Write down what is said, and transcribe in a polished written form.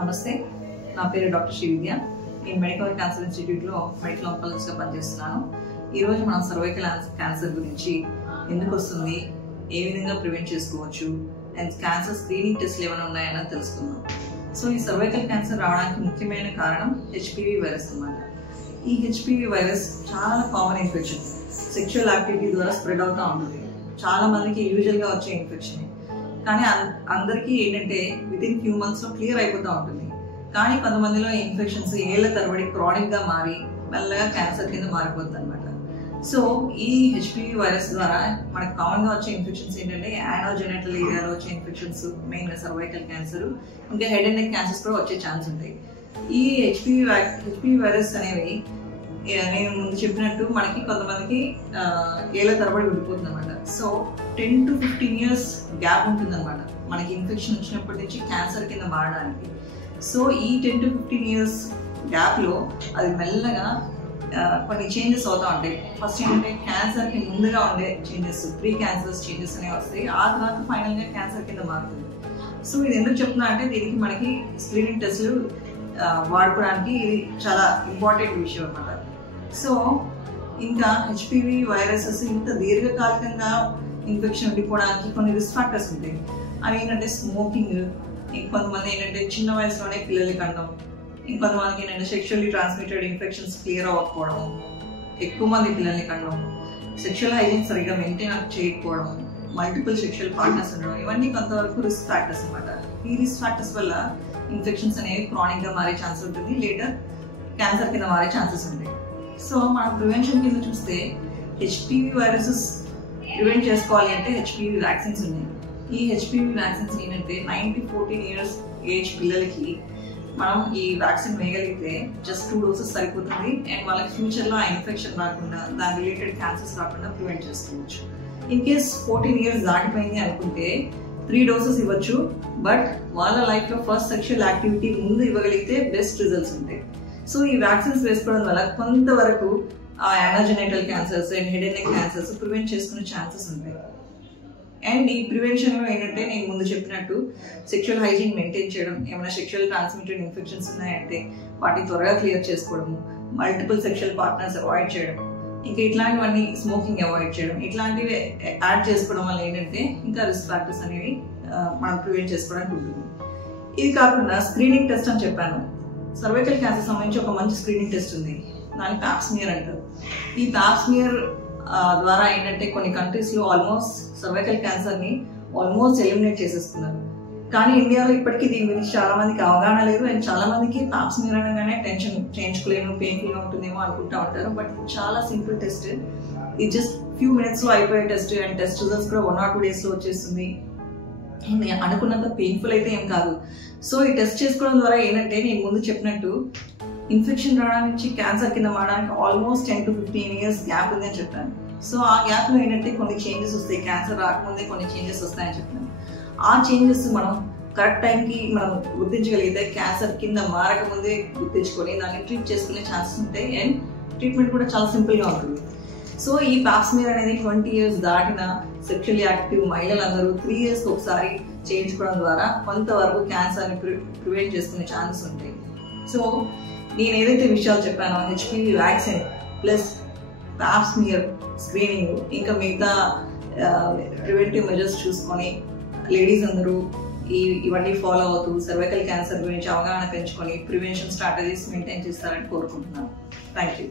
నమస్తే, నా పేరు డాక్టర్ శ్రీవిద్య. నేను మెడికల్ క్యాన్సర్ ఇన్స్టిట్యూట్లో మెడికల్ ఆంకాలజిస్ట్గా పనిచేస్తున్నాను. ఈరోజు మనం సర్వైకల్ క్యాన్సర్ గురించి ఎందుకు వస్తుంది, ఏ విధంగా ప్రివెంట్ చేసుకోవచ్చు అండ్ క్యాన్సర్ స్క్రీనింగ్ టెస్ట్లు ఏమైనా ఉన్నాయని తెలుసుకుందాం. సో ఈ సర్వైకల్ క్యాన్సర్ రావడానికి ముఖ్యమైన కారణం హెచ్పివి వైరస్ అన్నమాట. ఈ హెచ్పివి వైరస్ చాలా కామన్ ఇన్ఫెక్షన్, సెక్షువల్ యాక్టివిటీ ద్వారా స్ప్రెడ్ అవుతూ ఉంటుంది. చాలా మందికి యూజువల్గా వచ్చే ఇన్ఫెక్షన్, కానీ అందరికీ ఏంటంటే వితిన్ ఫ్యూ మంత్స్లో క్లియర్ అయిపోతూ ఉంటుంది. కానీ కొంతమందిలో ఇన్ఫెక్షన్స్ ఏళ్ల తరబడి క్రానిక్గా మారి మెల్లగా క్యాన్సర్ కింద మారిపోతుంది అనమాట. సో ఈ హెచ్పివి వైరస్ ద్వారా మనకు కామన్గా వచ్చే ఇన్ఫెక్షన్స్ ఏంటంటే యానోజెనిటల్ ఏరియాలో వచ్చే ఇన్ఫెక్షన్స్, మెయిన్గా సర్వైకల్ క్యాన్సర్, ఇంకా హెడ్ అండ్ నెక్ క్యాన్సర్స్ కూడా వచ్చే ఛాన్స్ ఉంటాయి. ఈ హెచ్పివి వైరస్ అనేవి నేను ముందు చెప్పినట్టు మనకి కొంతమందికి ఏళ్ల తరబడి ఉండిపోతుంది అనమాట. సో 10 to 15 years గ్యాప్ ఉంటుంది అనమాట మనకి ఇన్ఫెక్షన్ వచ్చినప్పటి నుంచి క్యాన్సర్ కింద మారడానికి. సో ఈ 10 to 15 years గ్యాప్లో అది మెల్లగా కొన్ని చేంజెస్ అవుతూ ఉంటాయి. ఫస్ట్ ఏంటంటే క్యాన్సర్కి ముందుగా ఉండే చేంజెస్, ప్రీ క్యాన్సర్స్ చేంజెస్ అనేవి వస్తాయి. ఆ తర్వాత ఫైనల్గా క్యాన్సర్ కింద మారుతుంది. సో ఇది ఎందుకు చెప్తున్నా అంటే దీనికి మనకి స్క్రీనింగ్ టెస్ట్లు వాడుకోవడానికి ఇది చాలా ఇంపార్టెంట్ విషయం అన్నమాట. సో ఇంకా హెచ్పివి వైరసెస్ ఇంత దీర్ఘకాలికంగా ఇన్ఫెక్షన్ ఉండిపోవడానికి కొన్ని రిస్క్ ఫ్యాక్టర్స్ ఉంటాయి. అవి ఏంటంటే స్మోకింగ్, ఇంకొంతమంది ఏంటంటే చిన్న వయసులోనే పిల్లలకి కండం, ఇంకొంతమందికి ఏంటంటే సెక్షువల్లీ ట్రాన్స్మిటెడ్ ఇన్ఫెక్షన్స్ క్లియర్ అవ్వకపోవడం, ఎక్కువ మంది పిల్లల్ని కండం, సెక్షువల్ హైజీన్ సరిగ్గా మెయింటైన్ చేయకపోవడం, మల్టిపుల్ సెక్షువల్ పార్ట్నర్స్ ఉండడం, ఇవన్నీ కొంతవరకు రిస్క్ ఫ్యాక్టర్స్ అనమాట. ఈ రిస్క్ ఫ్యాక్టర్స్ వల్ల ఇన్ఫెక్షన్స్ అనేవి క్రానిక్గా మారే ఛాన్స్ ఉంటుంది, లేటర్ క్యాన్సర్ కింద మారే ఛాన్సెస్ ఉంటాయి. సో మనం ప్రివెన్షన్ కింద చూస్తే హెచ్పివి వైరసెస్ ప్రివెంట్ చేసుకోవాలి అంటే హెచ్పివి వ్యాక్సిన్స్ ఉన్నాయి. ఈ హెచ్పివి వ్యాక్సిన్స్ ఏంటంటే 9 to 14 years ఏజ్ పిల్లలకి మనం ఈ వ్యాక్సిన్ వేయగలిగితే జస్ట్ 2 doses సరిపోతుంది. అండ్ వాళ్ళకి ఫ్యూచర్లో ఆ ఇన్ఫెక్షన్ రాకుండా, దాని రిలేటెడ్ క్యాన్సర్స్ రాకుండా ప్రివెంట్ చేసుకోవచ్చు. ఇన్ కేస్ 14 years దాటిపోయింది అనుకుంటే 3 doses ఇవ్వచ్చు. బట్ వాళ్ళ లైఫ్లో ఫస్ట్ సెక్షువల్ యాక్టివిటీ ముందు ఇవ్వగలిగితే బెస్ట్ రిజల్ట్స్ ఉంటాయి. సో ఈ వ్యాక్సిన్స్ వేసుకోవడం వల్ల కొంతవరకు ఆ anogenital cancers and head and neck cancers prevent చేసుకునే ఛాన్సెస్ ఉంటాయి. అండ్ ఈ ప్రివెన్షన్లో ఏంటంటే నేను ముందు చెప్పినట్టు సెక్షువల్ హైజీన్ మెయింటైన్ చేయడం, ఏమైనా సెక్షువల్ ట్రాన్స్మిటెడ్ ఇన్ఫెక్షన్స్ ఉన్నాయంటే వాటిని త్వరగా క్లియర్ చేసుకోవడము, మల్టిపుల్ సెక్షువల్ పార్ట్నర్స్ అవాయిడ్ చేయడం, ఇంకా ఇట్లాంటివన్నీ స్మోకింగ్ అవాయిడ్ చేయడం, ఇట్లాంటివి యాడ్ చేసుకోవడం వల్ల ఏంటంటే ఇంకా రిస్క్ ఫ్యాక్టర్స్ అనేవి మనం ప్రివెంట్ చేసుకోవడానికి ఉంటుంది. ఇది కాకుండా స్క్రీనింగ్ టెస్ట్ అని చెప్పాను. సర్వైకల్ క్యాన్సర్ సంబంధించి ఒక మంచి స్క్రీనింగ్ టెస్ట్ ఉంది, దాన్ని పాప్స్మియర్ అంటారు. ఈ పాప్స్మియర్ ద్వారా ఏంటంటే కొన్ని కంట్రీస్లో ఆల్మోస్ట్ సర్వైకల్ క్యాన్సర్ని ఆల్మోస్ట్ ఎలిమినేట్ చేసేస్తున్నారు. కానీ ఇండియాలో ఇప్పటికీ దీని గురించి చాలా మందికి అవగాహన లేదు. అండ్ చాలా మందికి పాప్స్మియర్ అనగానే టెన్షన్, చేయించుకోలేను, పెయిన్ఫుల్గా ఉంటుందేమో అనుకుంటా ఉంటారు. బట్ చాలా సింపుల్ టెస్ట్, ఇది జస్ట్ ఫ్యూ మినిట్స్లో అయిపోయే టెస్ట్. అండ్ టెస్ట్ రిజల్ట్స్ కూడా 1 or 2 daysలో వచ్చేస్తుంది. అనుకున్నంత పెయిన్ఫుల్ అయితే ఏం కాదు. సో ఈ టెస్ట్ చేసుకోవడం ద్వారా ఏంటంటే నేను ముందు చెప్పినట్టు ఇన్ఫెక్షన్ రావడం నుంచి క్యాన్సర్ కింద మారడానికి ఆల్మోస్ట్ 10 to 15 years గ్యాప్ ఉందని చెప్పాను. సో ఆ గ్యాప్లో ఏంటంటే కొన్ని చేంజెస్ వస్తాయి, క్యాన్సర్ రాకముందే కొన్ని చేంజెస్ వస్తాయని చెప్పాను. ఆ చేంజెస్ మనం కరెక్ట్ టైంకి మనం గుర్తించగలిగితే క్యాన్సర్ కింద మారకముందే గుర్తించుకొని దాన్ని ట్రీట్ చేసుకునే ఛాన్సెస్ ఉంటాయి. అండ్ ట్రీట్మెంట్ కూడా చాలా సింపుల్గా ఉంటుంది. సో ఈ పాప్స్మియర్ అనేది 20 years దాటిన సెక్షువల్లీ యాక్టివ్ మహిళలందరూ 3 yearsకి ఒకసారి చేయించుకోవడం ద్వారా కొంతవరకు క్యాన్సర్ని ప్రివెంట్ చేసుకునే ఛాన్సెస్ ఉంటాయి. సో నేను ఏదైతే విషయాలు చెప్పానో HPV vaccine plus Pap smear screening, ఇంకా మిగతా ప్రివెంటివ్ మెజర్స్ చూసుకొని లేడీస్ అందరూ ఇవన్నీ ఫాలో అవుతూ సర్వైకల్ క్యాన్సర్ గురించి అవగాహన పెంచుకొని ప్రివెన్షన్ స్ట్రాటజీస్ మెయింటైన్ చేస్తారని కోరుకుంటున్నాను. Thank you.